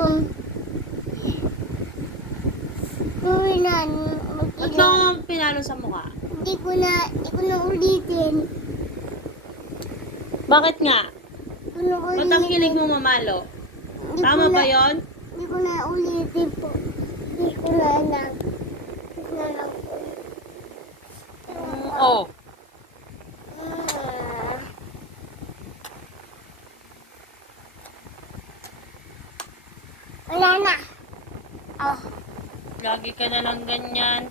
itong kumilan. Ba't mo pinalo sa mukha? Hindi ko na ulitin. Bakit nga? Hindi ko na Ba't ang ulitin. kilig mo mamalo? Hindi Tama ko ba na- yon? Hindi ko na ulitin po. Hindi ko na alam. Hindi ko na alam po. Oo. Wala na. Oh, Lagi ka na lang ganyan.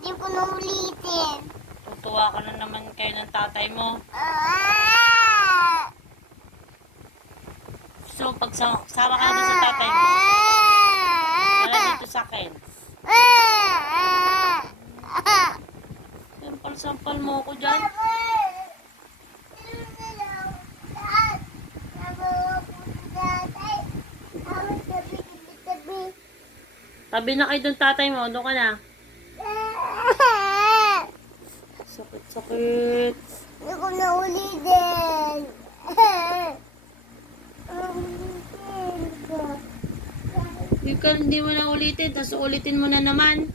hindi ko na ulitin. Tutuwa ka na naman kayo ng tatay mo. So, pag sama ka na doon sa tatay mo, wala dito sa akin. Sampal-sampal mo ako dyan. Tabi na kayo doon tatay mo, doon ka na. Sakit-sakit. Hindi ko na ulitin. Hindi mo na ulitin, tapos ulitin mo na naman.